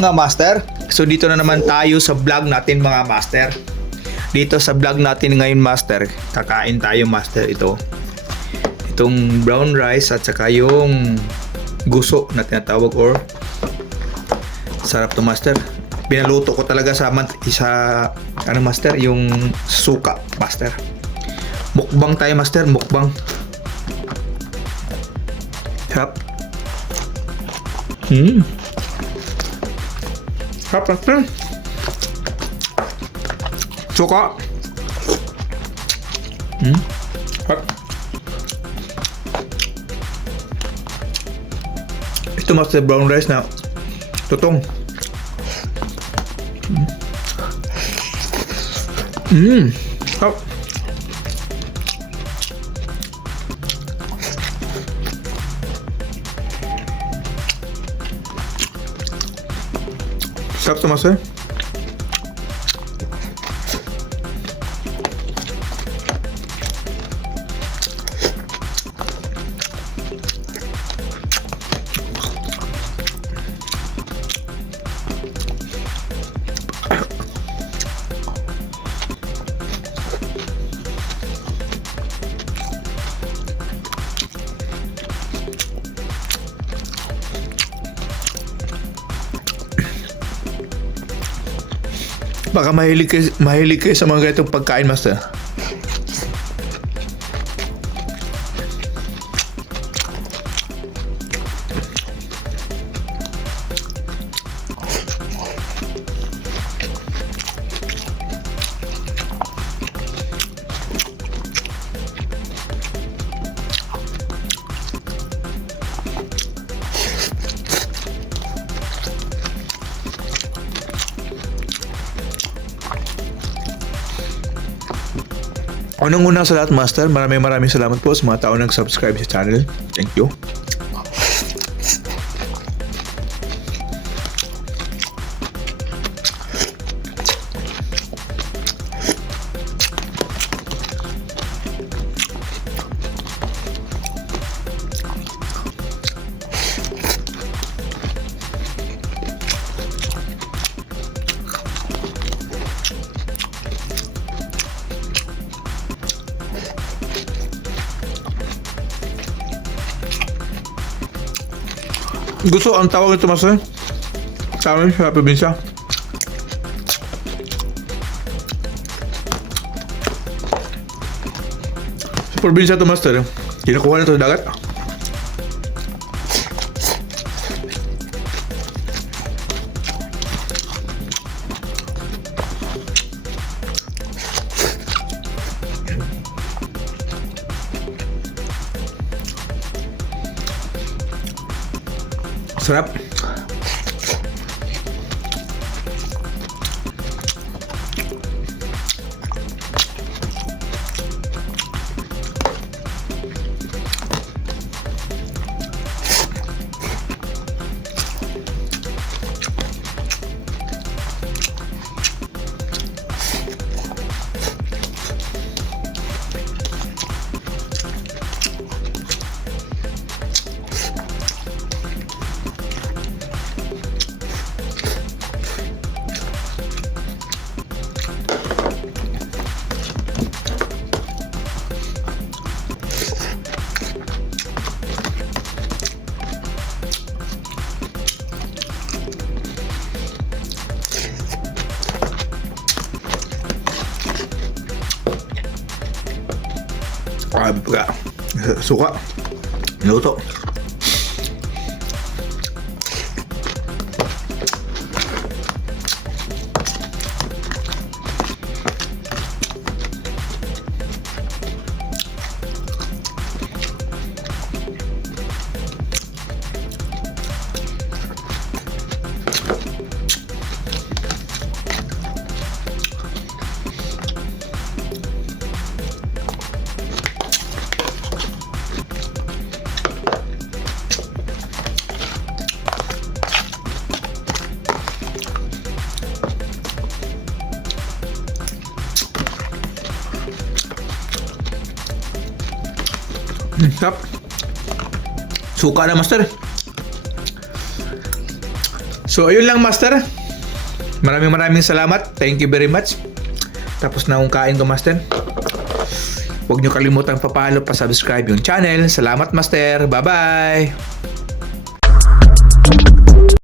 Nga master, so dito na naman tayo sa vlog natin mga master. Dito sa vlog natin ngayon master, kakain tayo master itong brown rice at saka yung guso na tinatawag or sarap to master. Pinaluto ko talaga sa ano master, yung suka master. Mukbang tayo master, mukbang. Sarap. Sarap master. Suka. Sarap. Ito master, brown rice na tutong. Sarap. Sarap to master. Baka mahilig kayo sa mga ganitong pagkain master. Unang-una sa lahat master, maraming salamat po sa mga tao nag-subscribe sa channel. Thank you. Gusto ang tawag ito master sa amin sa probinsya. Sa probinsya ito master, kinukuha na ito sa dagat. Sarap. Suka. Luto. Sarap. Suka na master. So ayun lang master. Maraming salamat. Thank you very much. Tapos na akong kain ko master. Huwag nyo kalimutan pa-follow, pa-subscribe yung channel. Salamat master. Bye-bye.